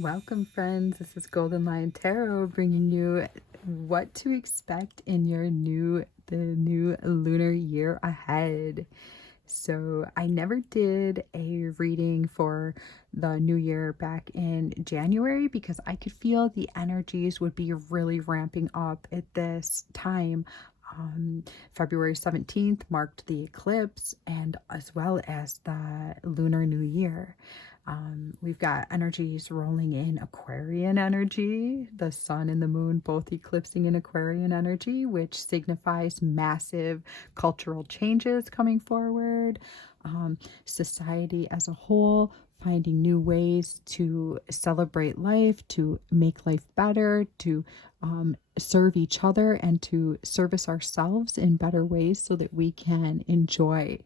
Welcome, friends. This is Golden Lion Tarot bringing you what to expect in the new lunar year ahead. So, I never did a reading for the new year back in January because I could feel the energies would be really ramping up at this time. February 17th marked the eclipse and as well as the Lunar New Year. We've got energies rolling in Aquarian energy, the sun and the moon both eclipsing in Aquarian energy, which signifies massive cultural changes coming forward. Society as a whole finding new ways to celebrate life, to make life better, to serve each other, and to service ourselves in better ways so that we can enjoy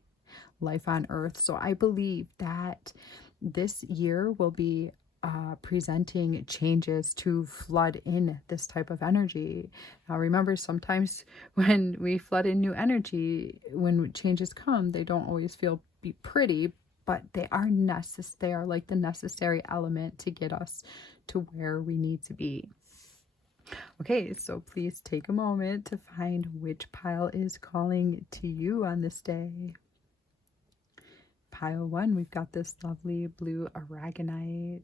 life on earth. So I believe that this year will be presenting changes to flood in this type of energy. Now, remember, sometimes when we flood in new energy, when changes come, they don't always feel be pretty, but they are necessary. They are like the necessary element to get us to where we need to be. Okay, so please take a moment to find which pile is calling to you on this day. Pile 1, we've got this lovely blue aragonite.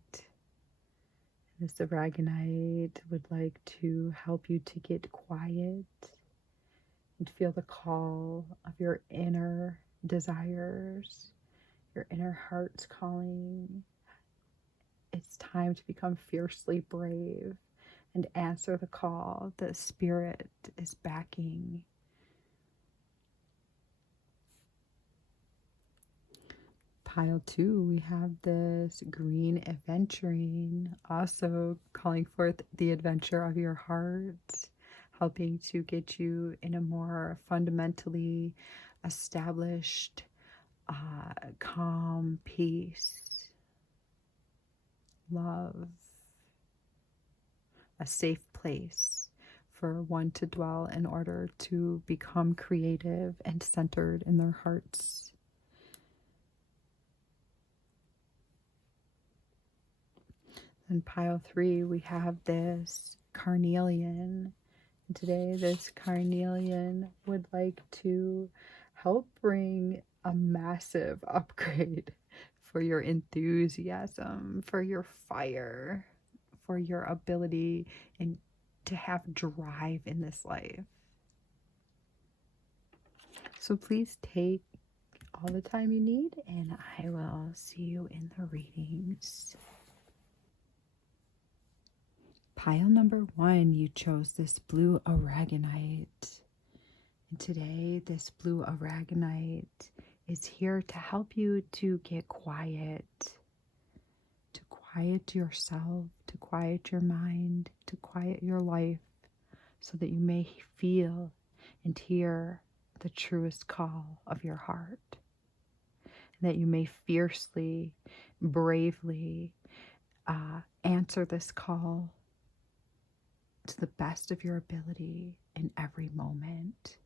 This aragonite would like to help you to get quiet and feel the call of your inner desires, your inner heart's calling. It's time to become fiercely brave and answer the call that Spirit is backing. Pile 2, we have this green aventurine, also calling forth the adventure of your heart, helping to get you in a more fundamentally established, calm peace, love, a safe place for one to dwell in order to become creative and centered in their hearts. In pile 3, we have this carnelian. And today, this carnelian would like to help bring a massive upgrade for your enthusiasm, for your fire, for your ability and to have drive in this life. So please take all the time you need, and I will see you in the readings. Pile number 1, you chose this blue aragonite. And today, this blue aragonite is here to help you to get quiet, to quiet yourself, to quiet your mind, to quiet your life, so that you may feel and hear the truest call of your heart. And that you may fiercely, bravely answer this call to the best of your ability in every moment.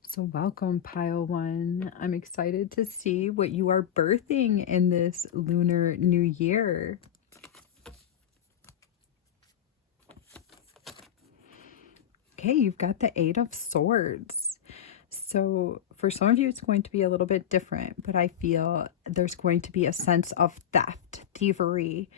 So welcome, pile 1. I'm excited to see what you are birthing in this lunar new year. Okay, you've got the 8 of Swords. So for some of you, it's going to be a little bit different, but I feel there's going to be a sense of theft, thievery,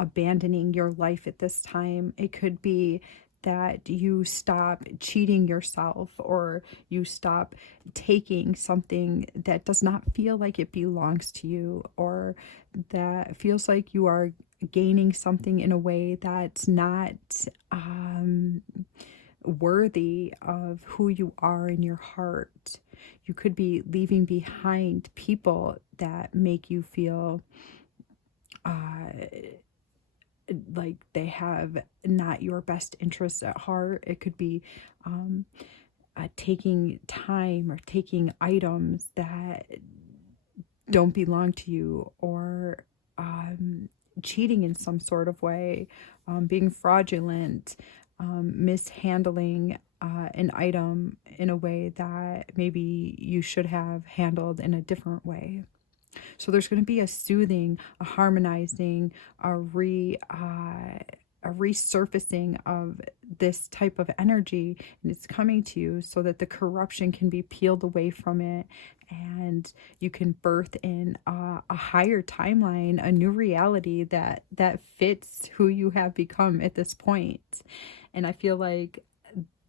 abandoning your life at this time. It could be that you stop cheating yourself, or you stop taking something that does not feel like it belongs to you, or that feels like you are gaining something in a way that's not worthy of who you are in your heart. You could be leaving behind people that make you feel like they have not your best interests at heart. It could be taking time or taking items that don't belong to you, or cheating in some sort of way, being fraudulent, mishandling an item in a way that maybe you should have handled in a different way. So there's going to be a soothing, a harmonizing, a resurfacing of this type of energy, and it's coming to you so that the corruption can be peeled away from it, and you can birth in a higher timeline, a new reality that fits who you have become at this point. And I feel like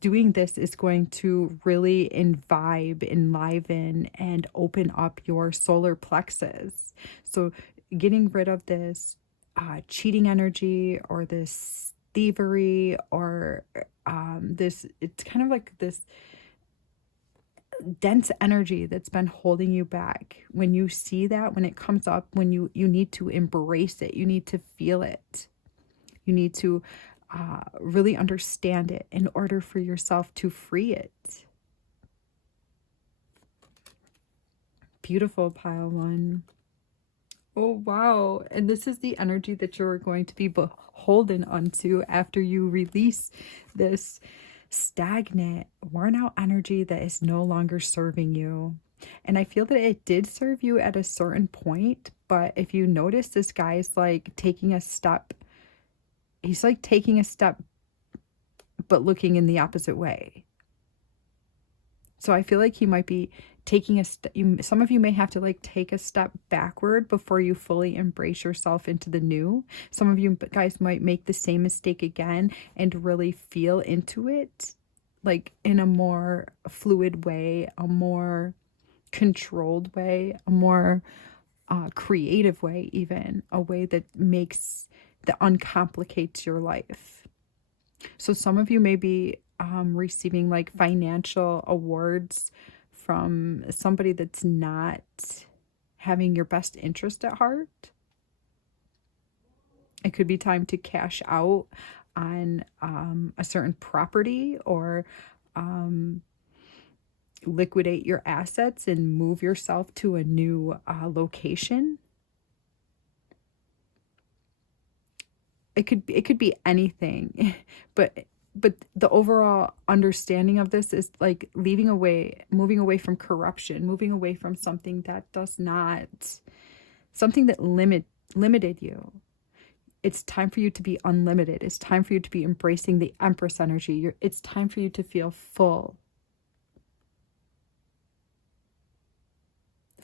doing this is going to really enliven, and open up your solar plexus. So getting rid of this cheating energy, or this thievery, or this, it's kind of like this dense energy that's been holding you back. When you see that, when it comes up, when you need to embrace it, you need to feel it, you need to really understand it in order for yourself to free it. Beautiful, pile one. Oh, wow. And this is the energy that you're going to be beholden unto after you release this stagnant, worn out energy that is no longer serving you. And I feel that it did serve you at a certain point, but if you notice, this guy is like taking a step. He's like taking a step, but looking in the opposite way. So I feel like he might be taking a step. Some of you may have to like take a step backward before you fully embrace yourself into the new. Some of you guys might make the same mistake again and really feel into it, like in a more fluid way, a more controlled way, a more creative way, even a way that uncomplicates your life. So some of you may be receiving like financial awards from somebody that's not having your best interest at heart. It could be time to cash out on a certain property, or liquidate your assets and move yourself to a new location. It could be anything, but the overall understanding of this is like moving away from corruption, moving away from something that limited you. It's time for you to be unlimited. It's time for you to be embracing the Empress energy. It's time for you to feel full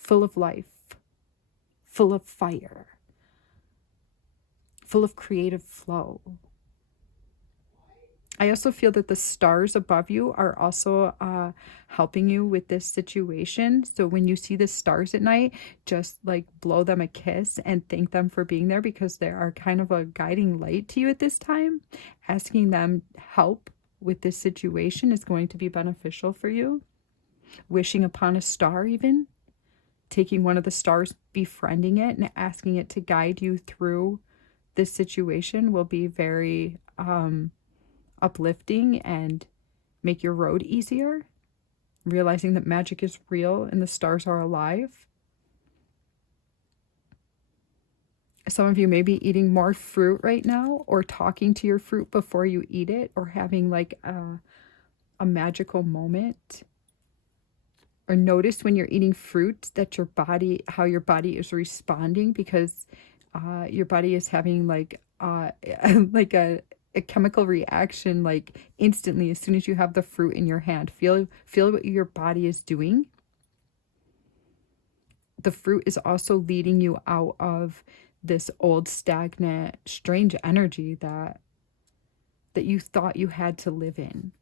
of life, full of fire, full of creative flow. I also feel that the stars above you are also helping you with this situation. So when you see the stars at night, just like blow them a kiss and thank them for being there, because they are kind of a guiding light to you at this time. Asking them help with this situation is going to be beneficial for you. Wishing upon a star, even taking one of the stars, befriending it and asking it to guide you through this situation will be very uplifting and make your road easier. Realizing that magic is real and the stars are alive. Some of you may be eating more fruit right now, or talking to your fruit before you eat it, or having like a magical moment. Or notice when you're eating fruit that how your body is responding, because your body is having like like a chemical reaction, like instantly as soon as you have the fruit in your hand. Feel what your body is doing. The fruit is also leading you out of this old, stagnant, strange energy that you thought you had to live in.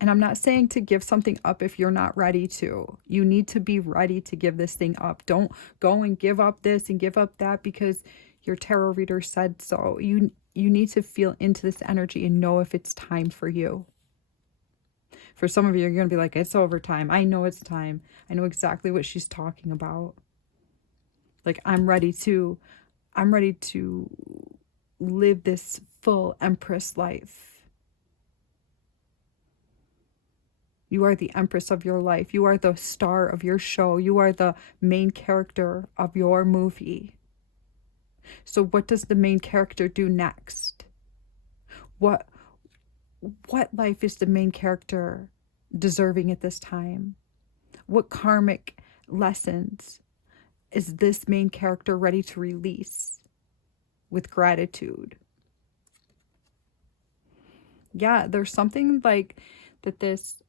And I'm not saying to give something up if you're not ready to. You need to be ready to give this thing up. Don't go and give up this and give up that because your tarot reader said so. You need to feel into this energy and know if it's time for you. For some of you, you're going to be like, it's over time. I know it's time. I know exactly what she's talking about. Like, I'm ready to live this full Empress life. You are the Empress of your life. You are the star of your show. You are the main character of your movie. So what does the main character do next? What life is the main character deserving at this time? What karmic lessons is this main character ready to release with gratitude? Yeah, there's something like that this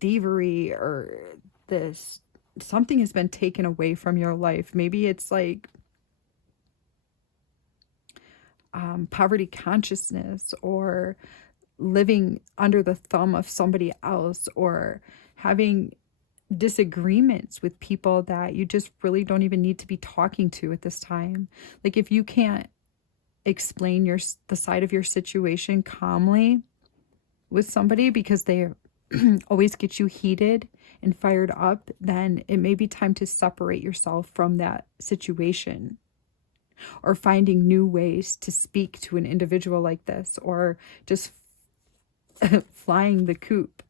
thievery or this something has been taken away from your life. Maybe it's like poverty consciousness, or living under the thumb of somebody else, or having disagreements with people that you just really don't even need to be talking to at this time. Like if you can't explain the side of your situation calmly with somebody because they always get you heated and fired up, then it may be time to separate yourself from that situation, or finding new ways to speak to an individual like this, or just flying the coop.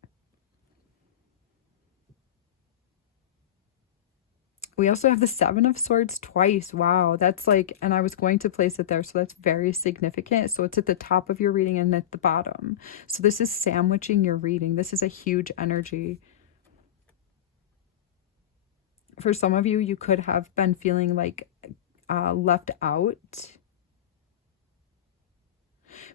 We also have the Seven of Swords twice. Wow, that's like, and I was going to place it there, so that's very significant. So it's at the top of your reading and at the bottom. So this is sandwiching your reading. This is a huge energy. For some of you, you could have been feeling like left out.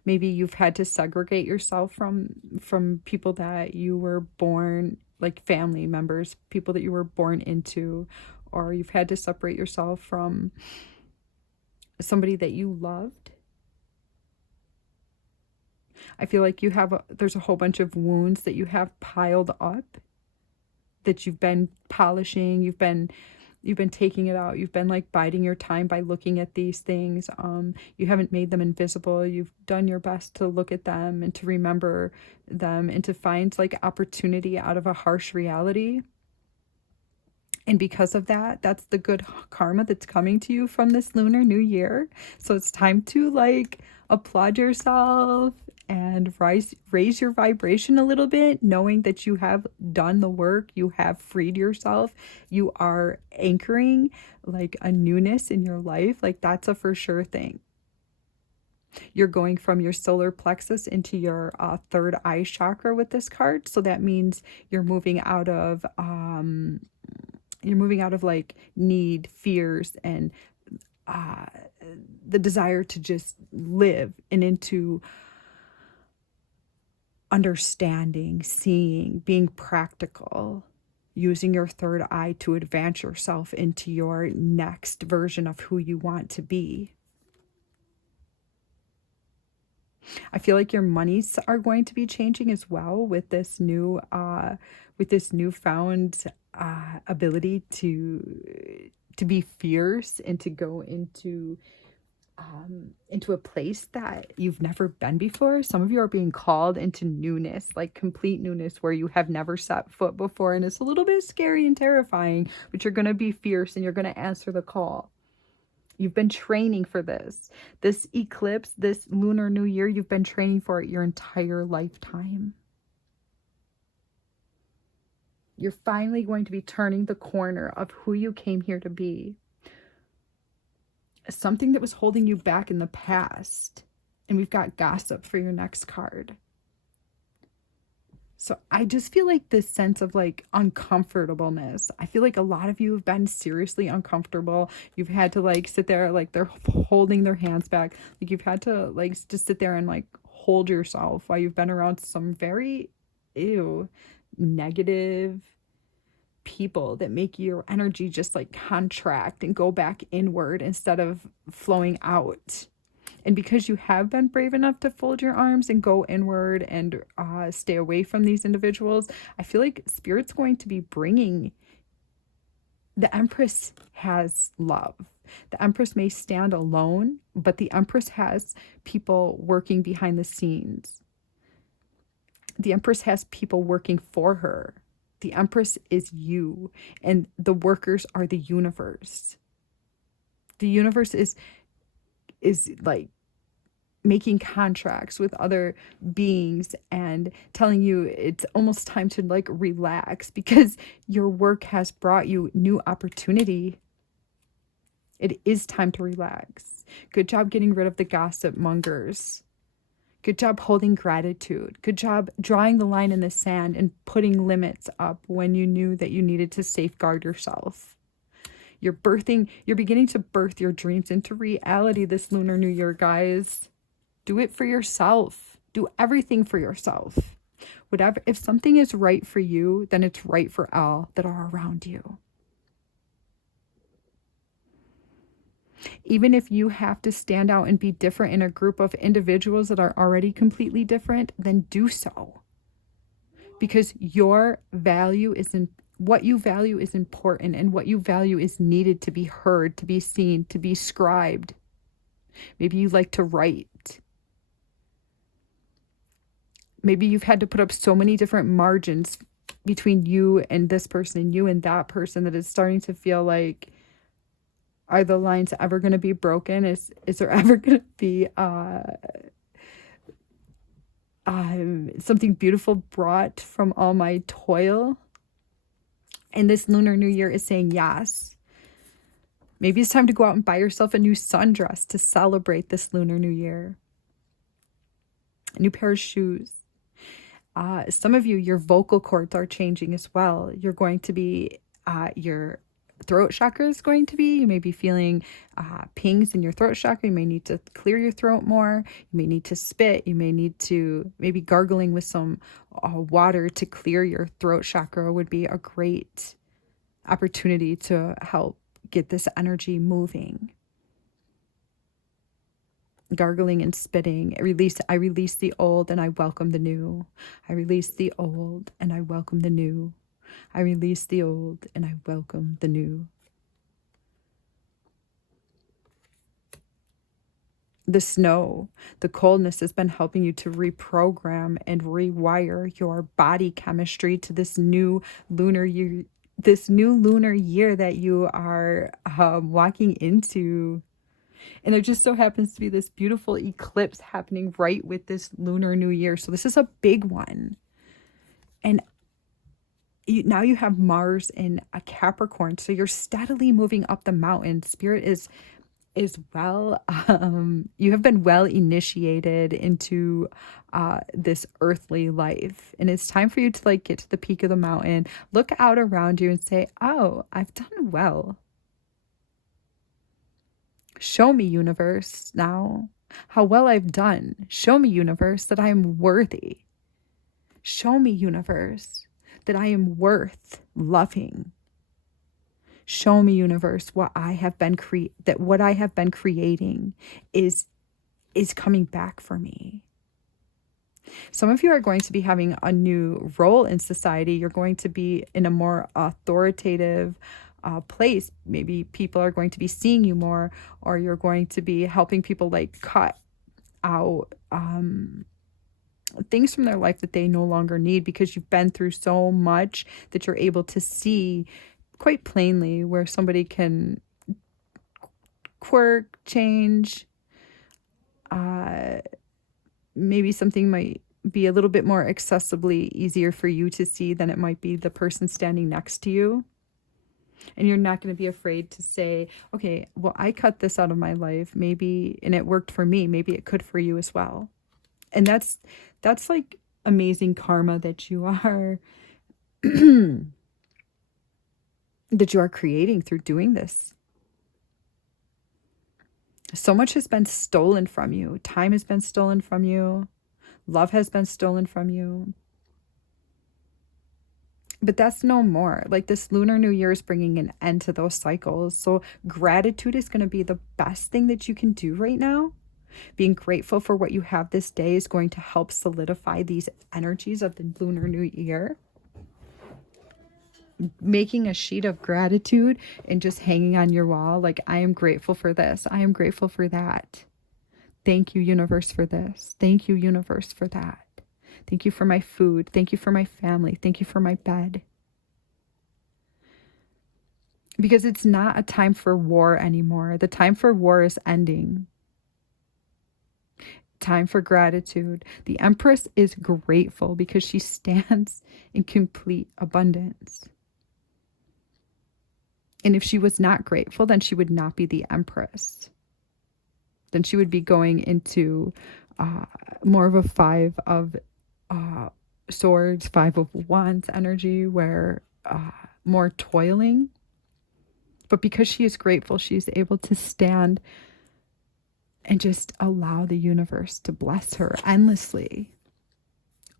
Maybe you've had to segregate yourself from people that you were born, like family members, people that you were born into, or you've had to separate yourself from somebody that you loved. I feel like there's a whole bunch of wounds that you have piled up that you've been polishing, you've been taking it out, you've been like biding your time by looking at these things. You haven't made them invisible. You've done your best to look at them and to remember them and to find like opportunity out of a harsh reality. And because of that, that's the good karma that's coming to you from this Lunar New Year. So it's time to like applaud yourself and raise your vibration a little bit, knowing that you have done the work, you have freed yourself, you are anchoring like a newness in your life. Like that's a for sure thing. You're going from your solar plexus into your third eye chakra with this card. So that means you're moving out of like need, fears, and the desire to just live, and into understanding, seeing, being practical, using your third eye to advance yourself into your next version of who you want to be. I feel like your monies are going to be changing as well with this newfound ability to be fierce and to go into a place that you've never been before. Some of you are being called into newness, like complete newness, where you have never set foot before, and it's a little bit scary and terrifying, but you're going to be fierce and you're going to answer the call. You've been training for this eclipse, this Lunar New Year. You've been training for it your entire lifetime. You're finally going to be turning the corner of who you came here to be. Something that was holding you back in the past. And we've got gossip for your next card. So I just feel like this sense of like uncomfortableness. I feel like a lot of you have been seriously uncomfortable. You've had to like sit there, like they're holding their hands back. Like you've had to like just sit there and like hold yourself while you've been around some very negative people that make your energy just like contract and go back inward instead of flowing out. And because you have been brave enough to fold your arms and go inward and stay away from these individuals, I feel like Spirit's going to be bringing... The Empress has love. The Empress may stand alone, but the Empress has people working behind the scenes. The Empress has people working for her. The Empress is you, and the workers are the universe. The universe is like making contracts with other beings and telling you it's almost time to like relax because your work has brought you new opportunity. It is time to relax. Good job getting rid of the gossip mongers. Good job holding gratitude. Good job drawing the line in the sand and putting limits up when you knew that you needed to safeguard yourself. You're beginning to birth your dreams into reality this Lunar New Year, guys. Do it for yourself. Do everything for yourself. Whatever, if something is right for you, then it's right for all that are around you. Even if you have to stand out and be different in a group of individuals that are already completely different, then do so. Because your value is in what you value is important, and what you value is needed to be heard, to be seen, to be scribed. Maybe you like to write. Maybe you've had to put up so many different margins between you and this person and you and that person that it's starting to feel like, are the lines ever going to be broken? Is there ever going to be something beautiful brought from all my toil? And this Lunar New Year is saying yes. Maybe it's time to go out and buy yourself a new sundress to celebrate this Lunar New Year. A new pair of shoes. Some of you, your vocal cords are changing as well. You're going to be, your throat chakra is going to be, you may be feeling pings in your throat chakra. You may need to clear your throat more. You may need to spit. You may need to, maybe gargling with some water to clear your throat chakra would be a great opportunity to help get this energy moving. Gargling and spitting. I release the old and I welcome the new. I release the old and I welcome the new. I release the old and I welcome the new. The snow, the coldness has been helping you to reprogram and rewire your body chemistry to this new lunar year, that you are walking into. And there just so happens to be this beautiful eclipse happening right with this Lunar New Year. So this is a big one. And now you have Mars in a Capricorn. So you're steadily moving up the mountain. Spirit is well, you have been well initiated into this earthly life. And it's time for you to like get to the peak of the mountain, look out around you and say, oh, I've done well. Show me, universe, now how well I've done. Show me, universe, that I am worthy. Show me, universe, that I am worth loving. Show me, universe, what I have been creating is coming back for me. Some of you are going to be having a new role in society. You're going to be in a more authoritative place. Maybe people are going to be seeing you more, or you're going to be helping people like cut out things from their life that they no longer need, because you've been through so much that you're able to see quite plainly where somebody can quirk, change. Maybe something might be a little bit more accessibly easier for you to see than it might be the person standing next to you. And you're not going to be afraid to say, okay, well, I cut this out of my life, maybe, and it worked for me. Maybe it could for you as well. And that's like amazing karma that you are, that you are creating through doing this. So much has been stolen from you. Time has been stolen from you. Love has been stolen from you. But that's no more. Like, this Lunar New Year is bringing an end to those cycles. So gratitude is going to be the best thing that you can do right now. Being grateful for what you have this day is going to help solidify these energies of the Lunar New Year. Making a sheet of gratitude and just hanging on your wall, like, I am grateful for this. I am grateful for that. Thank you, universe, for this. Thank you, universe, for that. Thank you for my food. Thank you for my family. Thank you for my bed. Because it's not a time for war anymore. The time for war is ending. Time for gratitude. The Empress is grateful because she stands in complete abundance. And if she was not grateful, then she would not be the Empress. Then she would be going into more of a Five of Swords, Five of Wands energy, where more toiling. But because she is grateful, she is able to stand and just allow the universe to bless her endlessly.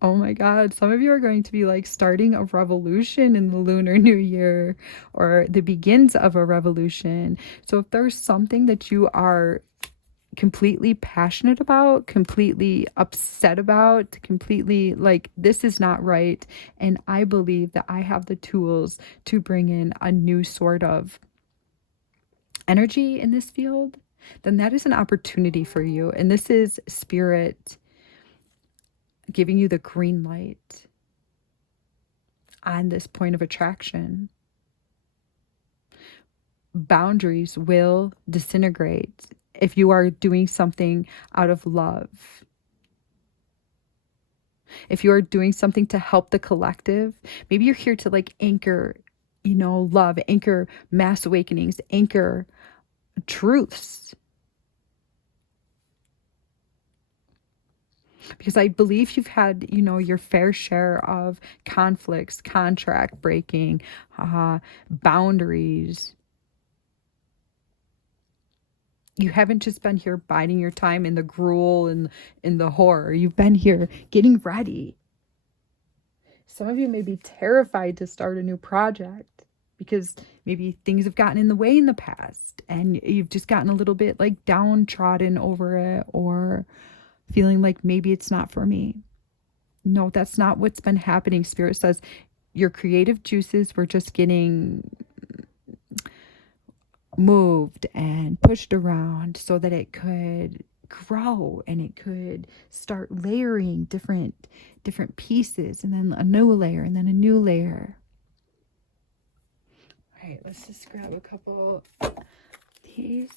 Oh my God, some of you are going to be like starting a revolution in the Lunar New Year, or the begins of a revolution. So if there's something that you are completely passionate about, completely upset about, completely like, this is not right, and I believe that I have the tools to bring in a new sort of energy in this field, then that is an opportunity for you. And this is spirit giving you the green light on this point of attraction. Boundaries will disintegrate if you are doing something out of love. If you are doing something to help the collective, maybe you're here to like anchor, love, anchor mass awakenings, anchor truths. Because I believe you've had, your fair share of conflicts, contract breaking, boundaries. You haven't just been here biding your time in the gruel and in the horror. You've been here getting ready. Some of you may be terrified to start a new project because maybe things have gotten in the way in the past and you've just gotten a little bit like downtrodden over it, or feeling like maybe it's not for me. No, that's not what's been happening. Spirit says your creative juices were just getting moved and pushed around so that it could grow and it could start layering different pieces, and then a new layer and then a new layer. All right, let's just grab a couple of these.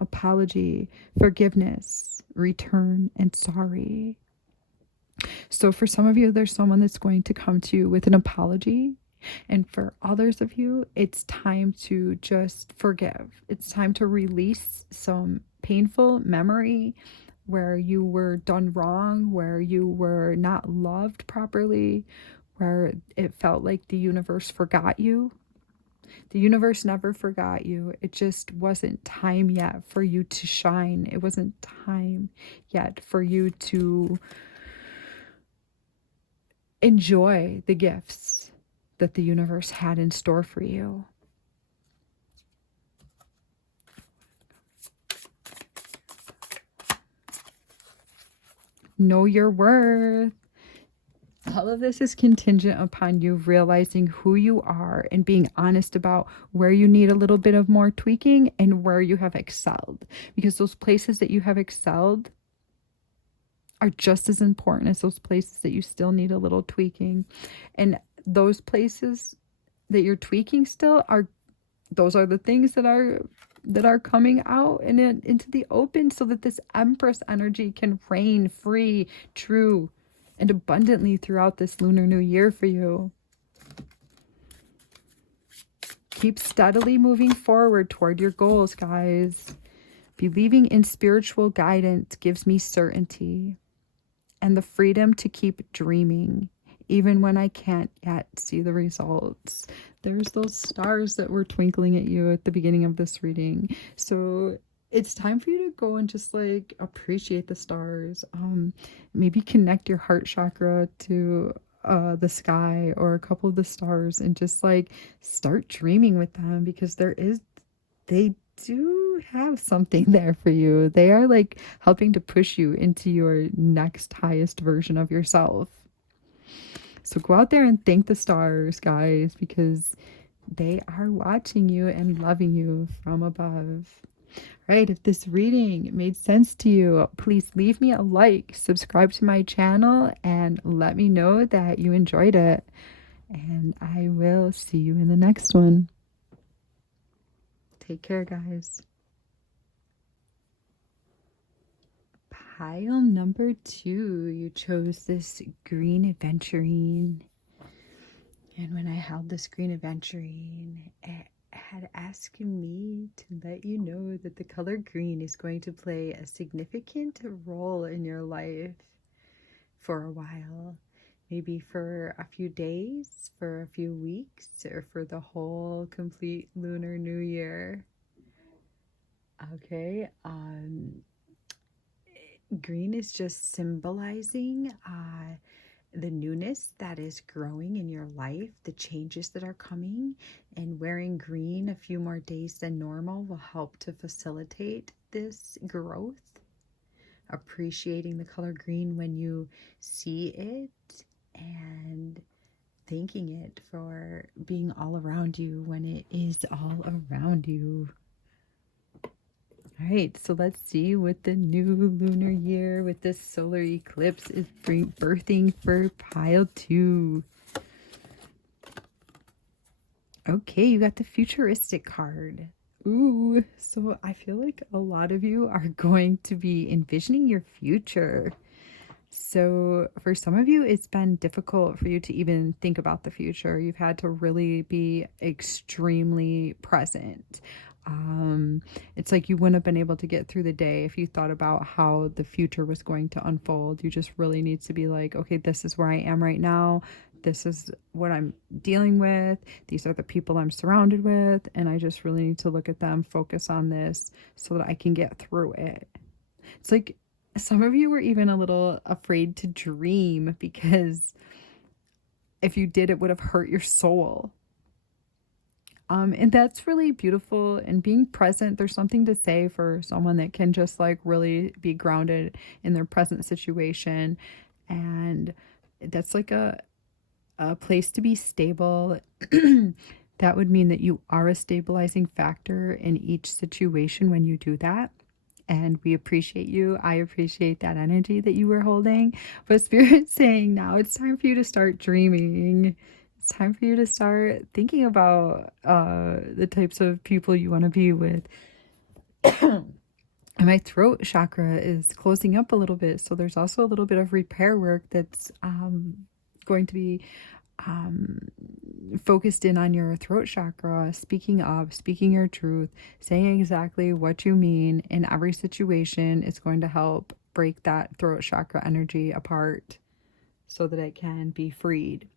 Apology, forgiveness, return, and sorry. So for some of you, there's someone that's going to come to you with an apology. And for others of you, it's time to just forgive. It's time to release some painful memory where you were done wrong, where you were not loved properly, where it felt like the universe forgot you. The universe never forgot you. It just wasn't time yet for you to shine. It wasn't time yet for you to enjoy the gifts that the universe had in store for you. Know your worth. All of this is contingent upon you realizing who you are and being honest about where you need a little bit of more tweaking and where you have excelled. Because those places that you have excelled are just as important as those places that you still need a little tweaking. And those places that you're tweaking still are, those are the things that are coming out and into the open, so that this Empress energy can reign free, true, and abundantly throughout this Lunar New Year for you. Keep steadily moving forward toward your goals, guys. Believing in spiritual guidance gives me certainty and the freedom to keep dreaming, even when I can't yet see the results. There's those stars that were twinkling at you at the beginning of this reading. So it's time for you to go and just like appreciate the stars. Maybe connect your heart chakra to the sky or a couple of the stars and just like start dreaming with them, because they do have something there for you. They are like helping to push you into your next highest version of yourself. So go out there and thank the stars, guys, because they are watching you and loving you from above. Right, if this reading made sense to you, please leave me a like, subscribe to my channel, and let me know that you enjoyed it. And I will see you in the next one. Take care, guys. Pile number 2, you chose this green aventurine. And when I held this green aventurine, it had asked me to let you know that the color green is going to play a significant role in your life for a while. maybe for a few days, for a few weeks, or for the whole complete Lunar New Year. Okay, green is just symbolizing the newness that is growing in your life, the changes that are coming, and wearing green a few more days than normal will help to facilitate this growth. Appreciating the color green when you see it, and thanking it for being all around you when it is all around you. All right, so let's see what the new lunar year with this solar eclipse is birthing for pile 2. Okay, you got the futuristic card. Ooh, so I feel like a lot of you are going to be envisioning your future. So for some of you, it's been difficult for you to even think about the future. You've had to really be extremely present. It's like you wouldn't have been able to get through the day if you thought about how the future was going to unfold. You just really need to be like, okay, this is where I am right now. This is what I'm dealing with. These are the people I'm surrounded with. And I just really need to look at them, focus on this so that I can get through it. It's like some of you were even a little afraid to dream because if you did, it would have hurt your soul. And that's really beautiful. And being present, there's something to say for someone that can just like really be grounded in their present situation. And that's like a place to be stable. That would mean that you are a stabilizing factor in each situation when you do that. And we appreciate you. I appreciate that energy that you were holding. But Spirit's saying now it's time for you to start dreaming. It's time for you to start thinking about the types of people you want to be with. And my throat chakra is closing up a little bit. So there's also a little bit of repair work that's going to be focused in on your throat chakra, speaking up, speaking your truth, saying exactly what you mean in every situation. It's going to help break that throat chakra energy apart so that it can be freed.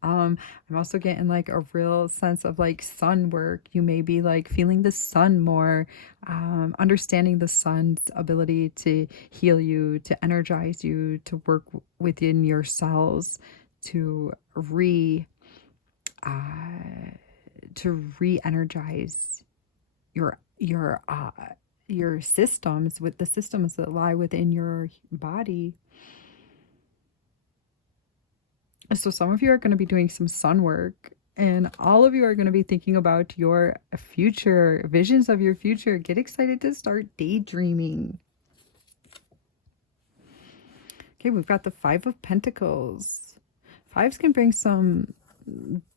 I'm also getting like a real sense of like sun work. You may be like feeling the sun more, understanding the sun's ability to heal you, to energize you, to work within your cells, to re-energize your systems, with the systems that lie within your body. So some of you are going to be doing some sun work, and all of you are going to be thinking about your future, visions of your future. Get excited to start daydreaming. Okay, we've got the 5 of Pentacles. 5s can bring some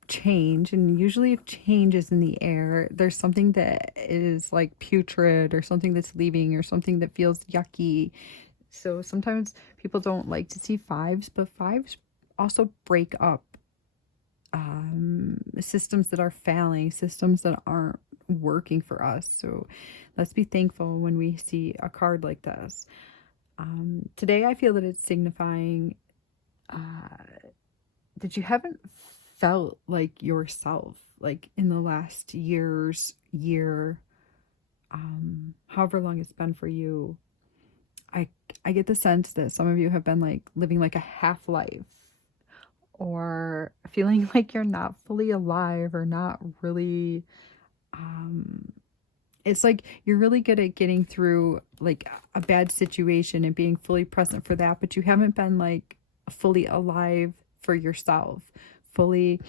change, and usually if change is in the air, there's something that is like putrid or something that's leaving or something that feels yucky. So sometimes people don't like to see 5s, but 5s also break up systems that are failing, systems that aren't working for us. So let's be thankful when we see a card like this. Today I feel that it's signifying that you haven't felt like yourself, like in the last year, however long it's been for you. I get the sense that some of you have been like living like a half life, or feeling like you're not fully alive, or not really, it's like you're really good at getting through like a bad situation and being fully present for that, but you haven't been like fully alive for yourself, fully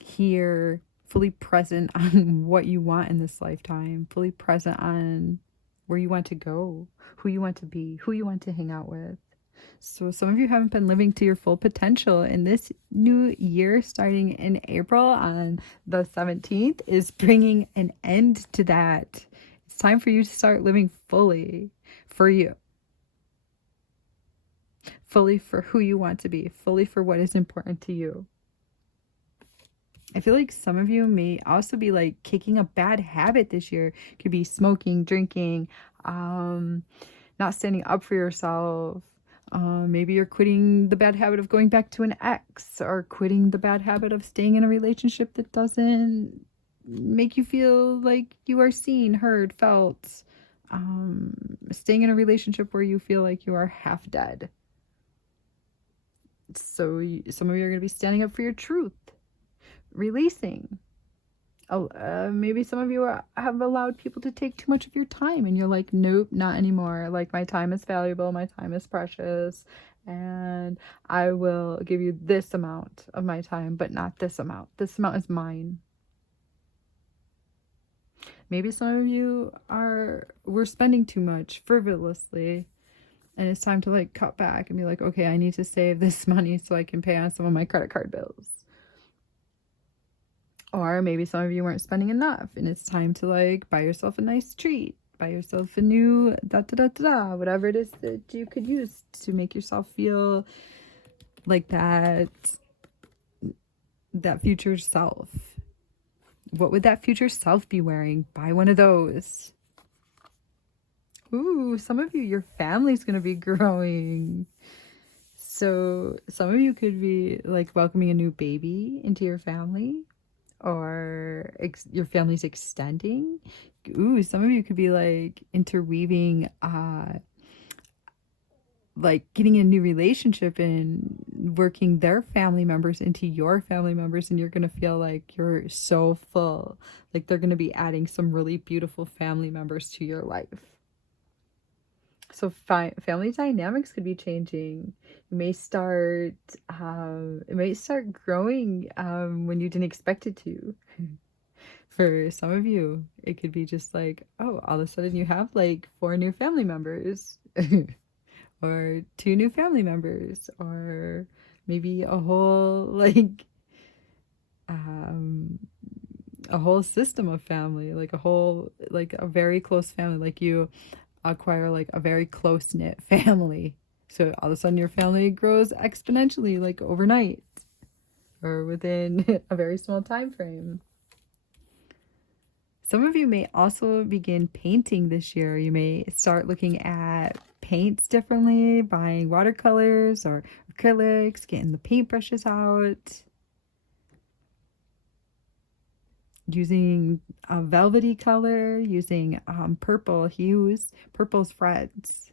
here, fully present on what you want in this lifetime, fully present on where you want to go, who you want to be, who you want to hang out with. So some of you haven't been living to your full potential, and this new year starting in April on the 17th is bringing an end to that. It's time for you to start living fully for you, fully for who you want to be, fully for what is important to you. I feel like some of you may also be like kicking a bad habit this year. It could be smoking, drinking, not standing up for yourself, Maybe you're quitting the bad habit of going back to an ex, or quitting the bad habit of staying in a relationship that doesn't make you feel like you are seen, heard, felt. Staying in a relationship where you feel like you are half dead. So some of you are going to be standing up for your truth, releasing. Maybe some of you have allowed people to take too much of your time, and you're like, nope, not anymore. Like, my time is valuable, my time is precious, and I will give you this amount of my time, but not this amount. This amount is mine. Maybe some of you we're spending too much frivolously, and it's time to like cut back and be like, okay, I need to save this money so I can pay on some of my credit card bills. Or maybe some of you weren't spending enough, and it's time to like buy yourself a nice treat, buy yourself a new whatever it is that you could use to make yourself feel like that future self. What would that future self be wearing? Buy one of those. Ooh, some of you, your family's gonna be growing. So some of you could be like welcoming a new baby into your family, or your family's extending. Ooh, some of you could be like interweaving, like getting a new relationship and working their family members into your family members, and you're gonna feel like you're so full. Like they're gonna be adding some really beautiful family members to your life. So family dynamics could be changing. It may start growing when you didn't expect it to. For some of you, it could be just like, oh, all of a sudden you have like 4 new family members, or 2 new family members, or maybe a whole like a whole system of family, like a very close family, like you acquire like a very close-knit family. So all of a sudden your family grows exponentially, like overnight, or within a very small time frame. Some of you may also begin painting this year. You may start looking at paints differently, buying watercolors or acrylics, getting the paintbrushes out, using a velvety color, using purple hues, purple's reds,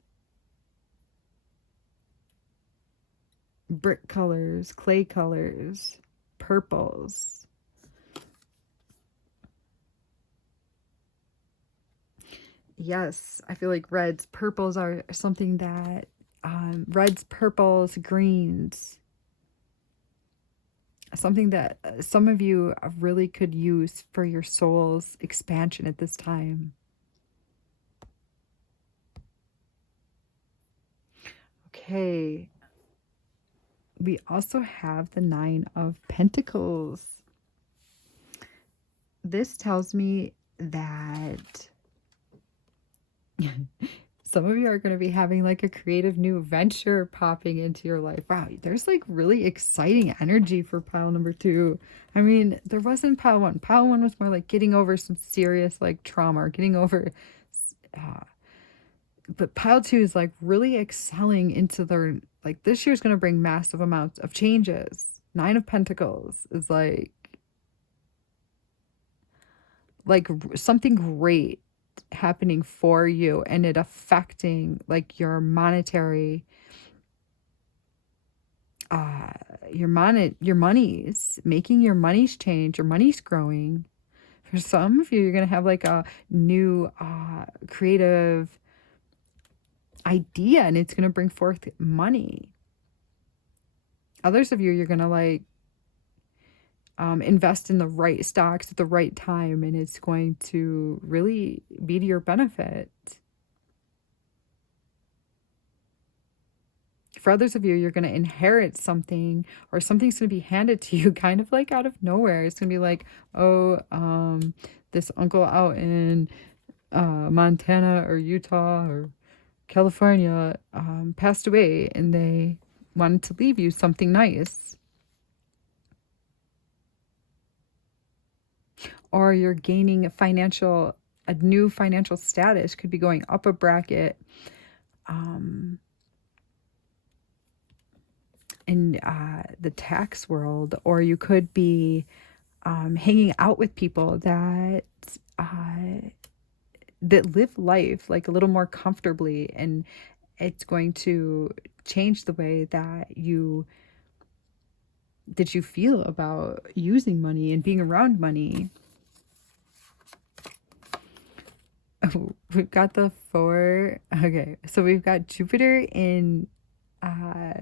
brick colors, clay colors, purples. Yes, I feel like reds, purples are something that, reds, purples, greens, something that some of you really could use for your soul's expansion at this time. Okay. We also have the 9 of Pentacles. This tells me that some of you are going to be having like a creative new venture popping into your life. Wow, there's like really exciting energy for pile number 2. I mean, there wasn't pile 1. Pile 1 was more like getting over some serious like trauma, or getting over, but pile 2 is like really excelling into their, like, this year's going to bring massive amounts of changes. 9 of Pentacles is like something great happening for you, and it affecting like your monetary, your monies, making your monies change, your money's growing. For some of you, you're gonna have like a new creative idea, and it's gonna bring forth money. Others of you, you're gonna like invest in the right stocks at the right time, and it's going to really be to your benefit. For others of you, you're going to inherit something, or something's going to be handed to you kind of like out of nowhere. It's going to be like, oh, this uncle out in Montana or Utah or California passed away, and they wanted to leave you something nice. Or you're gaining a new financial status, could be going up a bracket. in the tax world, or you could be hanging out with people uh, that live life like a little more comfortably, and it's going to change the way that you feel about using money and being around money. Oh, we've got the four. Okay, so we've got Jupiter in uh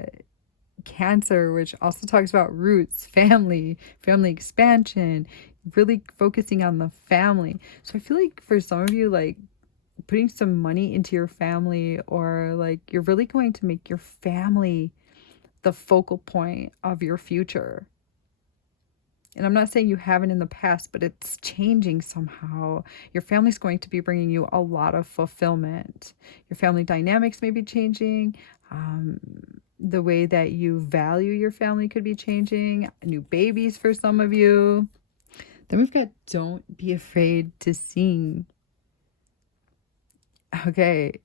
Cancer, which also talks about roots, family expansion, really focusing on the family. So I feel like for some of you, like putting some money into your family, or like you're really going to make your family the focal point of your future. And I'm not saying you haven't in the past, but it's changing somehow. Your family's going to be bringing you a lot of fulfillment. Your family dynamics may be changing. The way that you value your family could be changing. New babies for some of you. Then we've got don't be afraid to sing. Okay.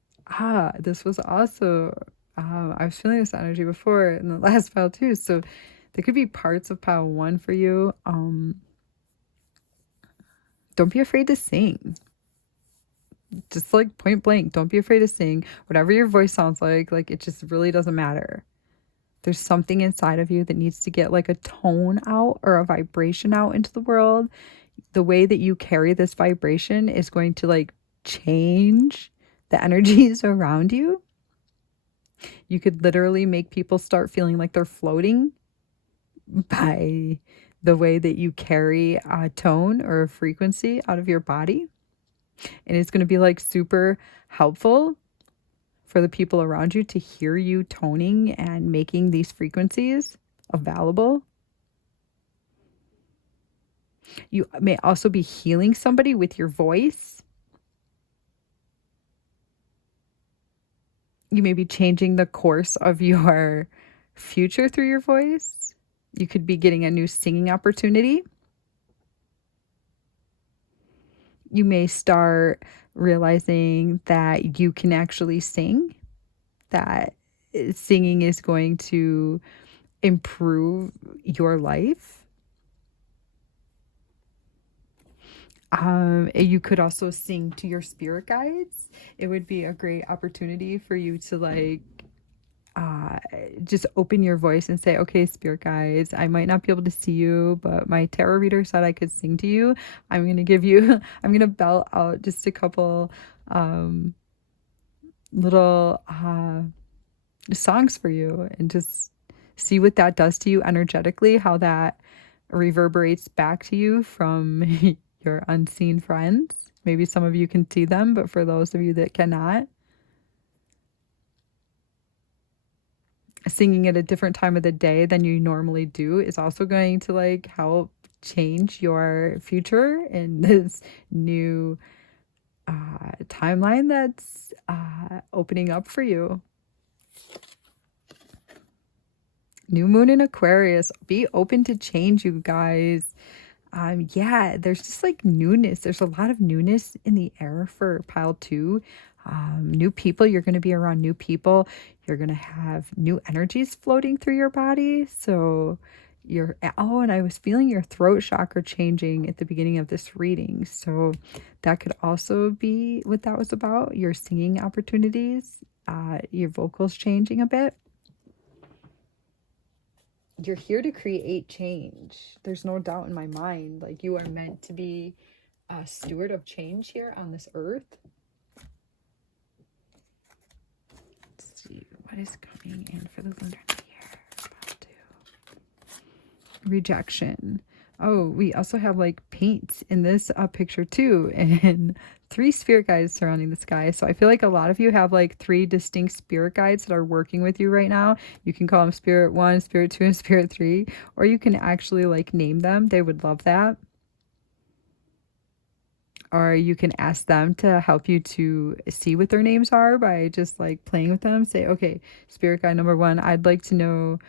This was also, I was feeling this energy before in the last pile too. So there could be parts of pile one for you. Don't be afraid to sing. Just like point blank, don't be afraid to sing. Whatever your voice sounds like it just really doesn't matter. There's something inside of you that needs to get like a tone out or a vibration out into the world. The way that you carry this vibration is going to like change the energies around you. You could literally make people start feeling like they're floating by the way that you carry a tone or a frequency out of your body. And it's going to be like super helpful for the people around you to hear you toning and making these frequencies available. You may also be healing somebody with your voice. You may be changing the course of your future through your voice. You could be getting a new singing opportunity. You may start realizing that you can actually sing, that singing is going to improve your life. You could also sing to your spirit guides. It would be a great opportunity for you to like just open your voice and say, okay, spirit guides, I might not be able to see you, but my tarot reader said I could sing to you. I'm going to give you, I'm going to belt out just a couple little songs for you, and just see what that does to you energetically, how that reverberates back to you from your unseen friends. Maybe some of you can see them, but for those of you that cannot, singing at a different time of the day than you normally do is also going to like help change your future in this new timeline that's opening up for you. New moon in Aquarius. Be open to change, you guys. Yeah, there's just like newness. There's a lot of newness in the air for pile two. New people, you're going to be around new people. You're going to have new energies floating through your body. So and I was feeling your throat chakra changing at the beginning of this reading. So that could also be what that was about. Your singing opportunities, your vocals changing a bit. You're here to create change. There's no doubt in my mind. Like, you are meant to be a steward of change here on this earth. Let's see what is coming in for the lunar year. Rejection. Oh, we also have like paint in this picture too, and 3 spirit guides surrounding this guy. So I feel like a lot of you have like 3 distinct spirit guides that are working with you right now. You can call them spirit 1, spirit 2, and spirit 3, or you can actually like name them. They would love that. Or you can ask them to help you to see what their names are by just like playing with them. Say, okay, spirit guide number 1, I'd like to know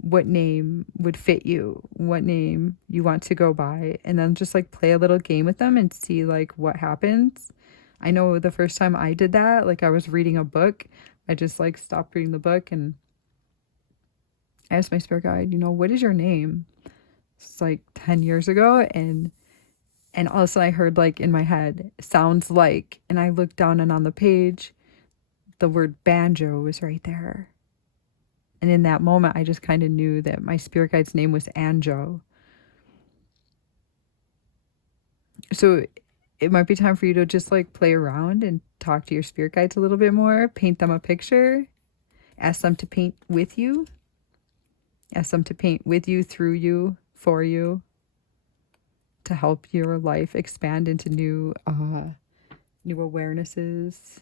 what name would fit you, what name you want to go by, and then just like play a little game with them and see like what happens. I know the first time I did that, like I was reading a book, I just like stopped reading the book and I asked my spirit guide, what is your name? It's like 10 years ago. And all of a sudden I heard like in my head, sounds like, and I looked down and on the page, the word banjo was right there. And in that moment, I just kind of knew that my spirit guide's name was Anjo. So it might be time for you to just like play around and talk to your spirit guides a little bit more, paint them a picture, ask them to paint with you, ask them to paint with you, through you, for you, to help your life expand into new awarenesses.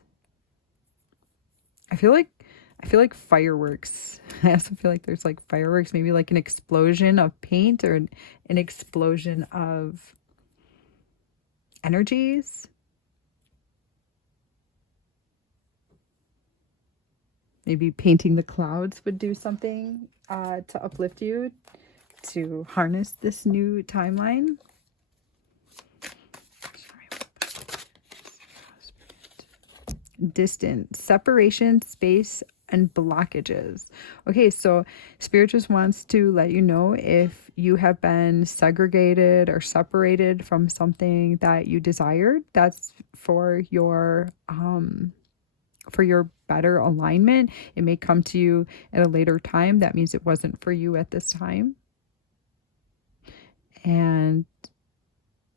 I feel like fireworks. I also feel like there's like fireworks, maybe like an explosion of paint or an explosion of energies. Maybe painting the clouds would do something to uplift you, to harness this new timeline. Distant, separation, space, and blockages. Okay, so Spirit just wants to let you know if you have been segregated or separated from something that you desired. That's for your better alignment. It may come to you at a later time. That means it wasn't for you at this time. And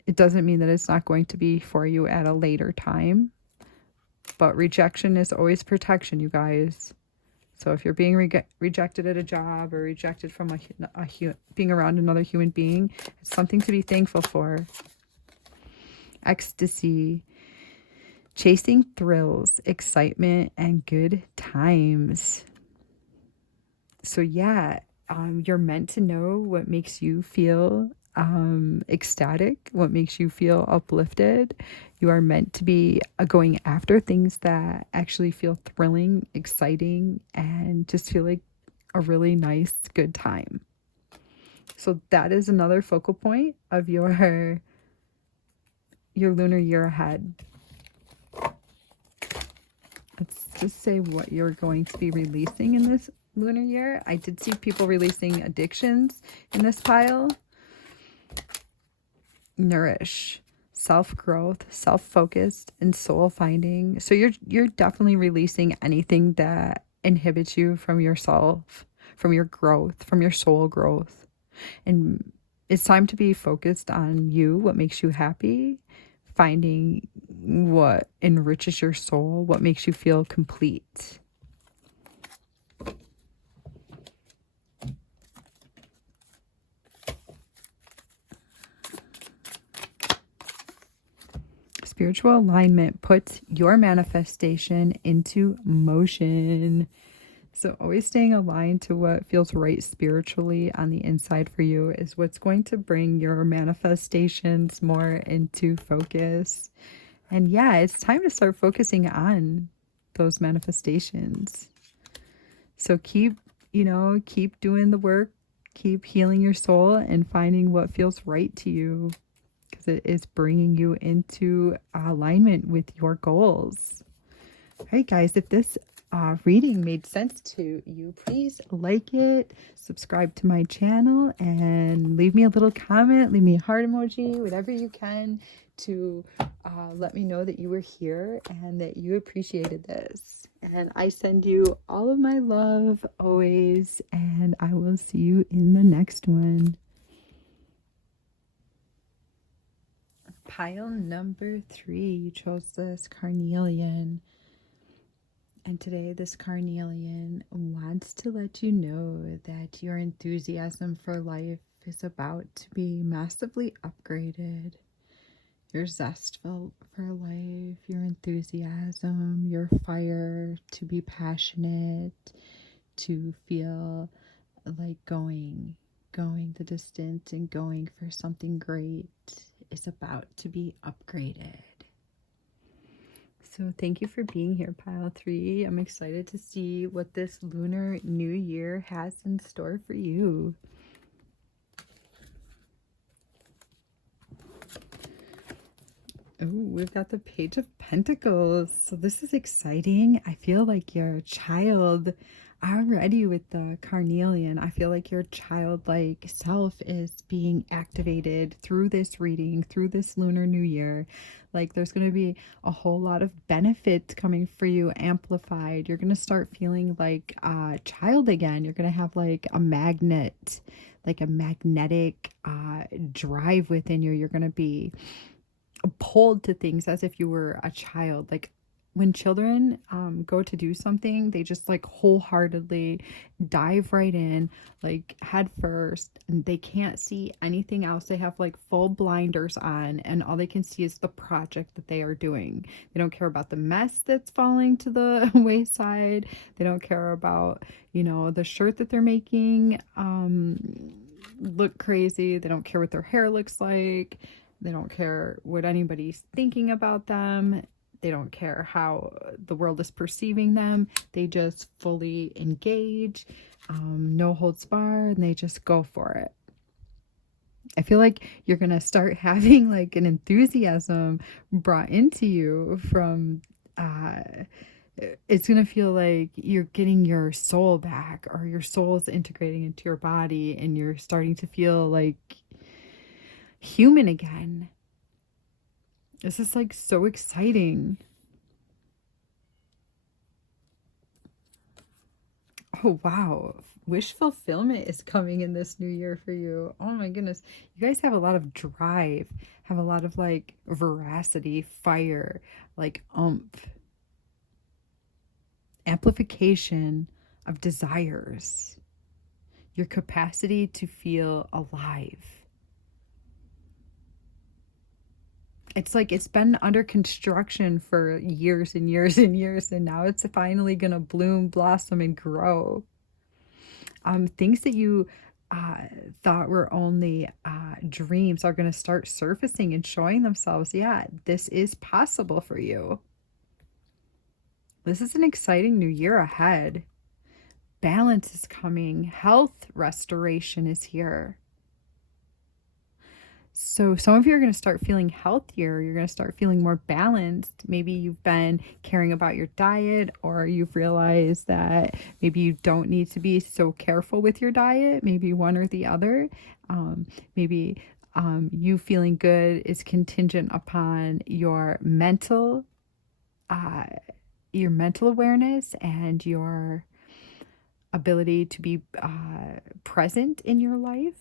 it doesn't mean that it's not going to be for you at a later time. But rejection is always protection, you guys. So if you're being rejected at a job or rejected from being around another human being, it's something to be thankful for. Ecstasy, chasing thrills, excitement, and good times. So yeah, you're meant to know what makes you feel ecstatic, what makes you feel uplifted. You are meant to be going after things that actually feel thrilling, exciting, and just feel like a really nice, good time. So that is another focal point of your lunar year ahead. Let's just say what you're going to be releasing in this lunar year. I did see people releasing addictions in this pile. Nourish, self-growth, self-focused, and soul-finding. So you're definitely releasing anything that inhibits you from yourself, from your growth, from your soul growth. And it's time to be focused on you, what makes you happy, finding what enriches your soul, what makes you feel complete. Spiritual alignment puts your manifestation into motion. So always staying aligned to what feels right spiritually on the inside for you is what's going to bring your manifestations more into focus. And yeah, it's time to start focusing on those manifestations. So keep doing the work, keep healing your soul and finding what feels right to you, because it is bringing you into alignment with your goals. All right, guys, if this reading made sense to you, please like it, subscribe to my channel, and leave me a little comment, leave me a heart emoji, whatever you can to let me know that you were here and that you appreciated this. And I send you all of my love always, and I will see you in the next one. Pile number 3, you chose this carnelian. And today this carnelian wants to let you know that your enthusiasm for life is about to be massively upgraded. Your zest for life, your enthusiasm, your fire to be passionate, to feel like going the distance and going for something great is about to be upgraded. So thank you for being here, Pile 3. I'm excited to see what this Lunar New Year has in store for you. Oh, we've got the Page of Pentacles. So this is exciting. I feel like your child Already with the carnelian, I feel like your childlike self is being activated through this reading, through this Lunar New Year. Like there's going to be a whole lot of benefits coming for you, amplified. You're going to start feeling like a child again. You're going to have like a magnet, like a magnetic drive within you. You're going to be pulled to things as if you were a child. Like when children go to do something, they just like wholeheartedly dive right in, like head first, and they can't see anything else. They have like full blinders on, and all they can see is the project that they are doing. They don't care about the mess that's falling to the wayside. They don't care about, you know, the shirt that they're making look crazy. They don't care what their hair looks like. They don't care what anybody's thinking about them. They don't care how the world is perceiving them. They just fully engage, no holds barred, and they just go for it. I feel like you're going to start having like an enthusiasm brought into you from, it's going to feel like you're getting your soul back, or your soul is integrating into your body, and you're starting to feel like human again. This is like so exciting. Oh, wow. Wish fulfillment is coming in this new year for you. Oh my goodness. You guys have a lot of drive, have a lot of like veracity, fire, like amplification of desires, your capacity to feel alive. It's like it's been under construction for years and years and years, and now it's finally gonna bloom, blossom, and grow. Things that you thought were only dreams are gonna start surfacing and showing themselves. Yeah, this is possible for you. This is an exciting new year ahead. Balance is coming. Health restoration is here. So some of you are going to start feeling healthier. You're going to start feeling more balanced. Maybe you've been caring about your diet, or you've realized that maybe you don't need to be so careful with your diet. Maybe one or the other. Maybe you feeling good is contingent upon your mental awareness and your ability to be present in your life.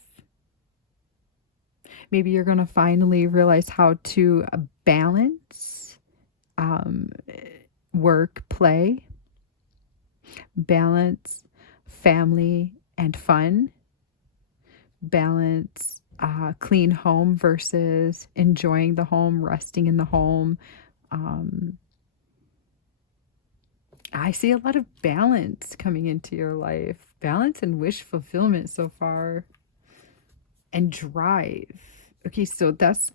Maybe you're going to finally realize how to balance work, play, balance family and fun, balance clean home versus enjoying the home, resting in the home. I see a lot of balance coming into your life, balance and wish fulfillment so far, and drive. Okay, so that's,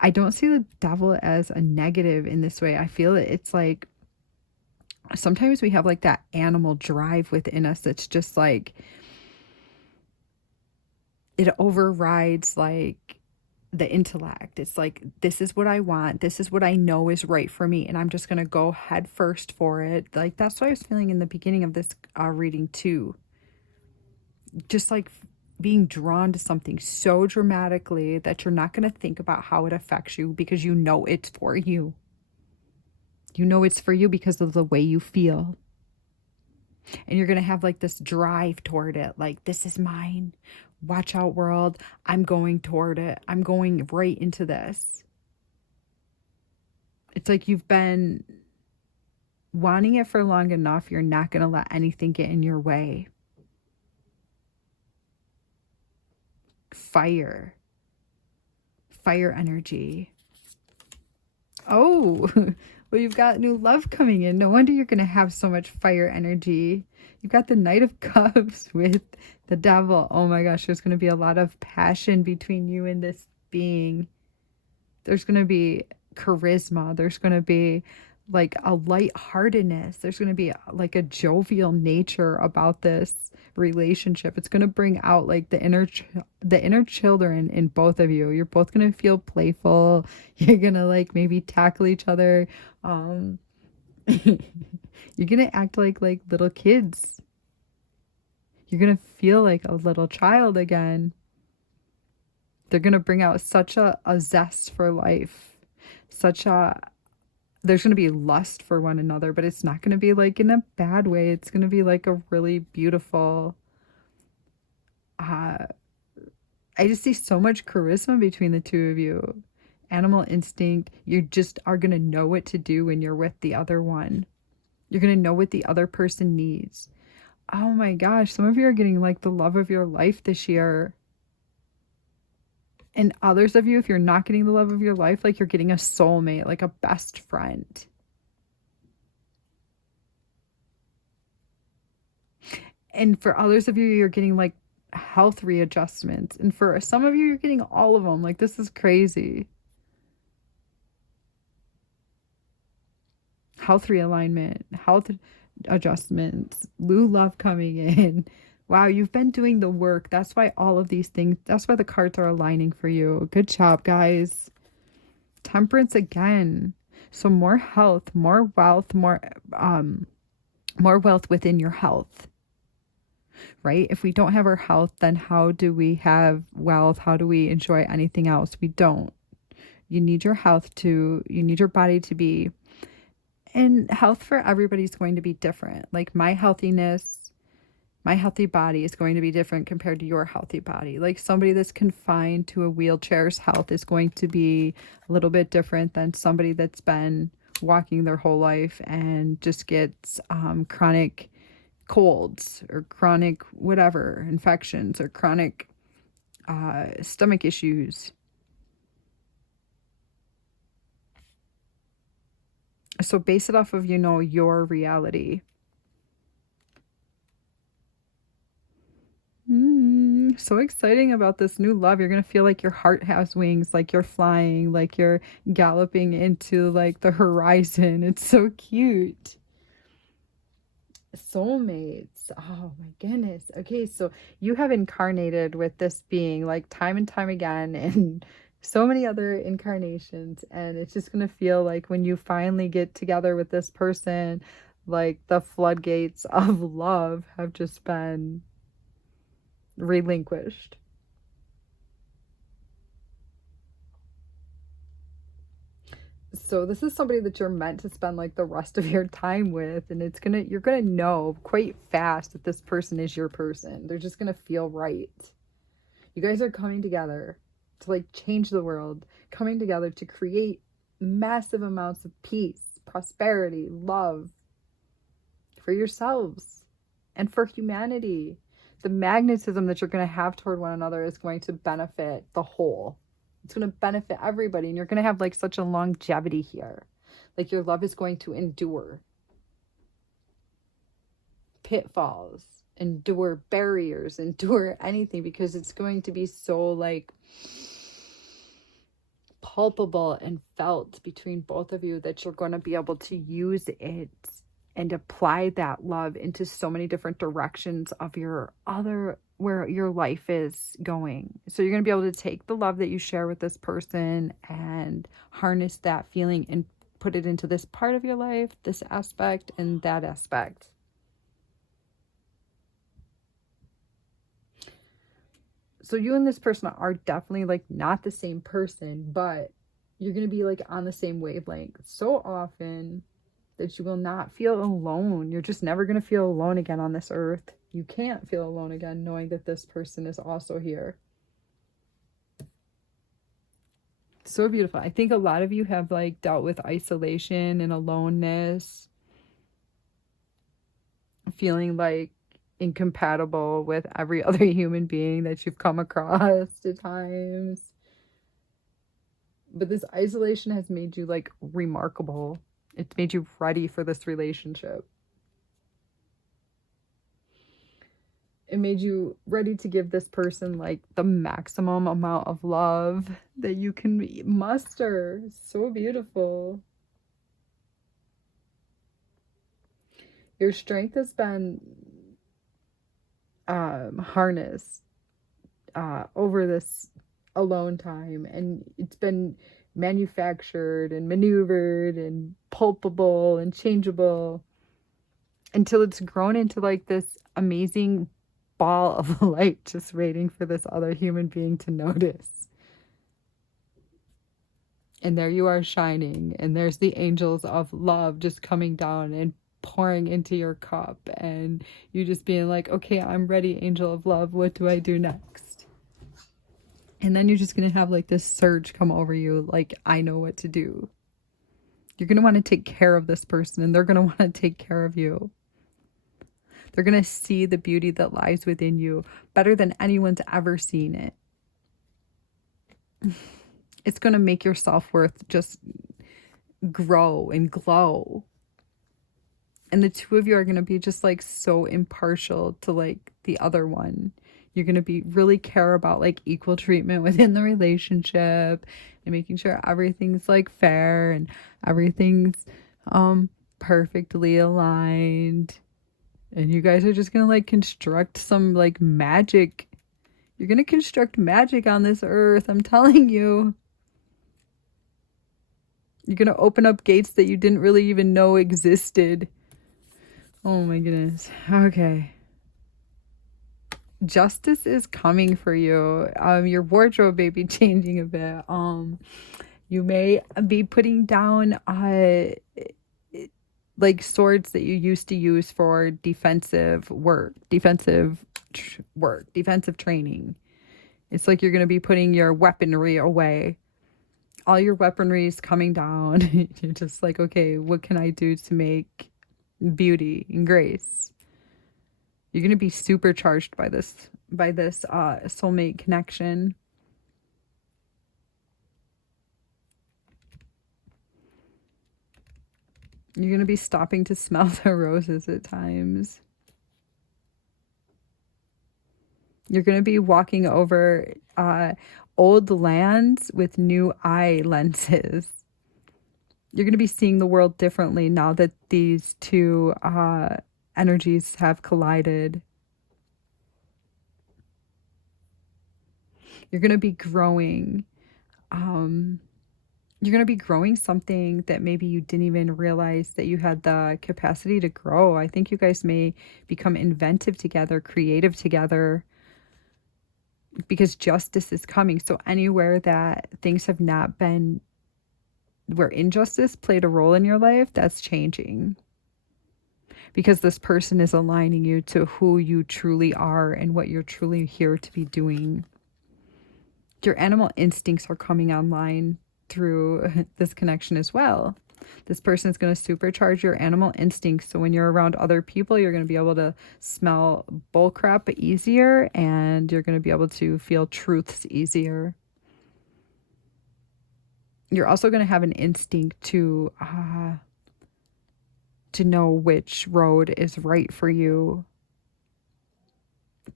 I don't see the devil as a negative in this way. I feel it's like sometimes we have like that animal drive within us that's just like, it overrides like the intellect. It's like, this is what I want. This is what I know is right for me. And I'm just going to go head first for it. Like, that's what I was feeling in the beginning of this reading too. Just like being drawn to something so dramatically that you're not going to think about how it affects you, because you know it's for you. You know it's for you because of the way you feel. And you're going to have like this drive toward it. Like, this is mine. Watch out, world. I'm going toward it. I'm going right into this. It's like you've been wanting it for long enough. You're not going to let anything get in your way. Fire energy. Oh, well, you've got new love coming in. No wonder you're going to have so much fire energy. You've got the Knight of Cups with the Devil. Oh my gosh, there's going to be a lot of passion between you and this being. There's going to be charisma. There's going to be like a lightheartedness. There's going to be like a jovial nature about this relationship. It's going to bring out like the inner children in both of you. You're both going to feel playful. You're going to like maybe tackle each other. You're going to act like little kids. You're going to feel like a little child again. They're going to bring out such a zest for life. There's going to be lust for one another, but it's not going to be like in a bad way. It's going to be like a really beautiful, I just see so much charisma between the two of you. Animal instinct. You just are going to know what to do when you're with the other one. You're going to know what the other person needs. Oh my gosh, some of you are getting like the love of your life this year. And others of you, if you're not getting the love of your life, like you're getting a soulmate, like a best friend. And for others of you, you're getting like health readjustments. And for some of you, you're getting all of them. Like, this is crazy. Health realignment, health adjustments, new love coming in. Wow, you've been doing the work. That's why all of these things, that's why the cards are aligning for you. Good job, guys. Temperance again. So more health, more wealth, more wealth within your health. Right? If we don't have our health, then how do we have wealth? How do we enjoy anything else? We don't. You need your you need your body to be, and health for everybody is going to be different. Like my healthy body is going to be different compared to your healthy body. Like somebody that's confined to a wheelchair's health is going to be a little bit different than somebody that's been walking their whole life and just gets chronic colds or chronic whatever infections or chronic stomach issues. So base it off of, your reality. So exciting about this new love. You're going to feel like your heart has wings, like you're flying, like you're galloping into like the horizon. It's so cute. Soulmates. Oh my goodness. Okay, so you have incarnated with this being like time and time again and so many other incarnations, and it's just going to feel like when you finally get together with this person, like the floodgates of love have just been relinquished. So this is somebody that you're meant to spend like the rest of your time with, and you're gonna know quite fast that this person is your person. They're just gonna feel right. You guys are coming together to like change the world, coming together to create massive amounts of peace, prosperity, love for yourselves and for humanity. The magnetism that you're going to have toward one another is going to benefit the whole. It's going to benefit everybody, and you're going to have like such a longevity here. Like your love is going to endure pitfalls, endure barriers, endure anything, because it's going to be so like palpable and felt between both of you that you're going to be able to use it and apply that love into so many different directions of where your life is going. So you're going to be able to take the love that you share with this person and harness that feeling and put it into this part of your life, this aspect and that aspect. So you and this person are definitely like not the same person, but you're going to be like on the same wavelength so often that you will not feel alone. You're just never going to feel alone again on this earth. You can't feel alone again knowing that this person is also here. So beautiful. I think a lot of you have like dealt with isolation and aloneness, feeling like incompatible with every other human being that you've come across at times. But this isolation has made you like remarkable. It's made you ready for this relationship. It made you ready to give this person like the maximum amount of love that you can muster. So beautiful. Your strength has been harnessed over this alone time, and it's been manufactured and maneuvered and pulpable and changeable until it's grown into like this amazing ball of light just waiting for this other human being to notice. And there you are shining, and there's the angels of love just coming down and pouring into your cup, and you just being like, okay, I'm ready, angel of love, what do I do next? And then you're just gonna have like this surge come over you, like, I know what to do. You're gonna want to take care of this person, and they're gonna want to take care of you. They're gonna see the beauty that lies within you better than anyone's ever seen it. It's gonna make your self-worth just grow and glow. And the two of you are going to be just like so impartial to like the other one. You're going to be really care about like equal treatment within the relationship and making sure everything's like fair and everything's perfectly aligned. And you guys are just going to like construct some like magic. You're going to construct magic on this earth, I'm telling you. You're going to open up gates that you didn't really even know existed. Oh my goodness. Okay. Justice is coming for you. Your wardrobe may be changing a bit. You may be putting down like swords that you used to use for defensive training. It's like you're going to be putting your weaponry away. All your weaponry is coming down. You're just like, okay, what can I do to make beauty and grace? You're going to be supercharged by this soulmate connection. You're going to be stopping to smell the roses at times. You're going to be walking over old lands with new eye lenses. You're going to be seeing the world differently now that these two energies have collided. You're going to be growing. You're going to be growing something that maybe you didn't even realize that you had the capacity to grow. I think you guys may become inventive together, creative together, because justice is coming. So anywhere that things have not been, where injustice played a role in your life, that's changing. Because this person is aligning you to who you truly are and what you're truly here to be doing. Your animal instincts are coming online through this connection as well. This person is going to supercharge your animal instincts. So when you're around other people, you're going to be able to smell bullcrap easier, and you're going to be able to feel truths easier. You're also going to have an instinct to know which road is right for you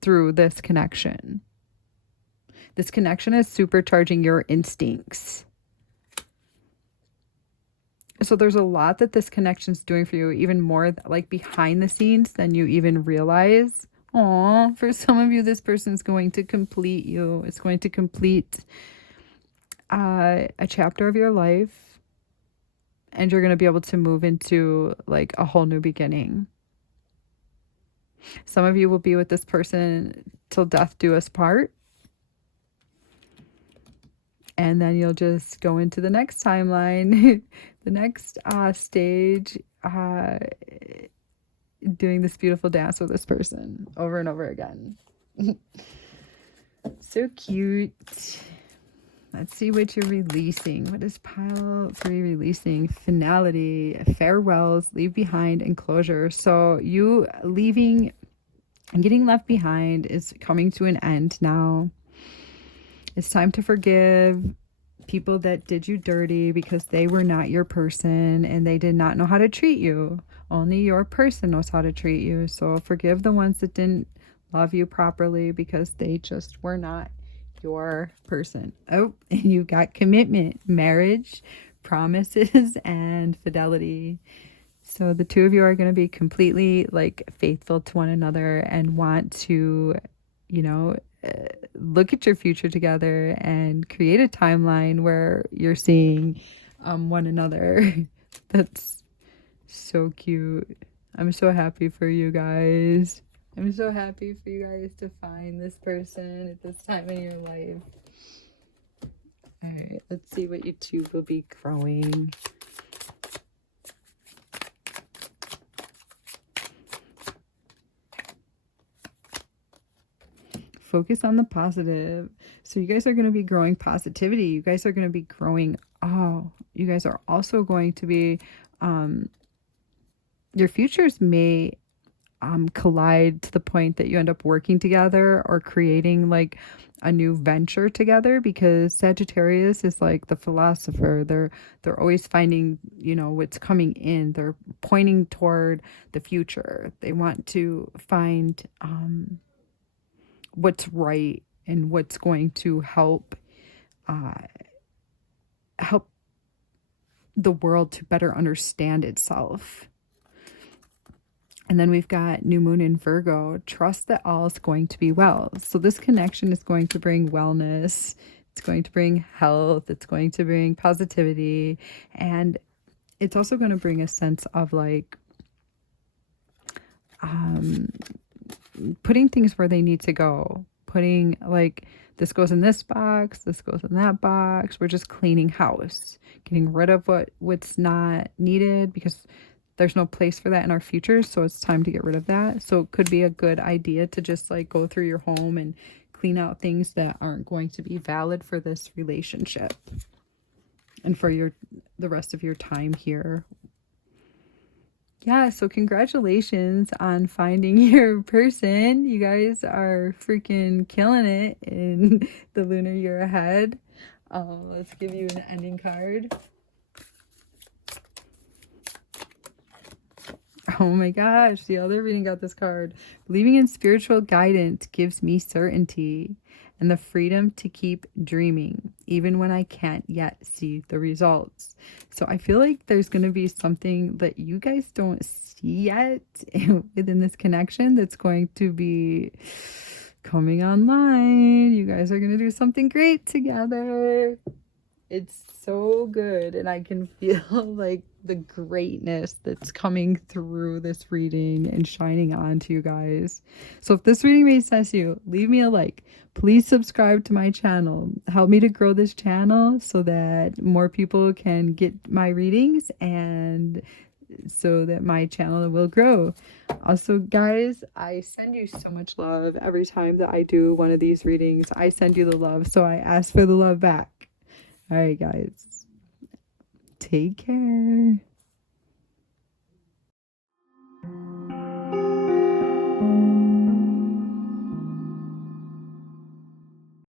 through this connection. This connection is supercharging your instincts. So there's a lot that this connection is doing for you, even more like behind the scenes than you even realize. Aw, for some of you, this person is going to complete you. It's going to complete a chapter of your life, and you're going to be able to move into like a whole new beginning. Some of you will be with this person till death do us part. And then you'll just go into the next timeline, the next stage, doing this beautiful dance with this person over and over again. So cute. Let's see what you're releasing. What is pile 3 releasing? Finality, farewells, leave behind, and closure. So you leaving and getting left behind is coming to an end now. It's time to forgive people that did you dirty because they were not your person and they did not know how to treat you. Only your person knows how to treat you. So forgive the ones that didn't love you properly because they just were not your person. Oh, and you got commitment, marriage, promises, and fidelity. So the two of you are going to be completely like faithful to one another and want to, look at your future together and create a timeline where you're seeing one another. That's so cute. I'm so happy for you guys. I'm so happy for you guys to find this person at this time in your life. All right, let's see what YouTube will be growing. Focus on the positive. So you guys are going to be growing positivity. You guys are going to be growing. Oh, you guys are also going to be, your futures may collide to the point that you end up working together or creating like a new venture together, because Sagittarius is like the philosopher. They're always finding, you know, what's coming in. They're pointing toward the future. They want to find what's right and what's going to help help the world to better understand itself. And then we've got new moon in Virgo. Trust that all is going to be well. So this connection is going to bring wellness. It's going to bring health. It's going to bring positivity. And it's also going to bring a sense of like putting things where they need to go. Putting like, this goes in this box, this goes in that box. We're just cleaning house. Getting rid of what's not needed, because there's no place for that in our future, so it's time to get rid of that. So it could be a good idea to just like go through your home and clean out things that aren't going to be valid for this relationship and for the rest of your time here. Yeah, so congratulations on finding your person. You guys are freaking killing it in the lunar year ahead. Let's give you an ending card. Oh my gosh, the other reading got this card. Believing in spiritual guidance gives me certainty and the freedom to keep dreaming, even when I can't yet see the results. So I feel like there's going to be something that you guys don't see yet within this connection that's going to be coming online. You guys are going to do something great together. It's so good, and I can feel like the greatness that's coming through this reading and shining on to you guys. So if this reading made sense to you, leave me a like. Please subscribe to my channel. Help me to grow this channel so that more people can get my readings and so that my channel will grow. Also, guys, I send you so much love every time that I do one of these readings. I send you the love, so I ask for the love back. All right, guys. Take care.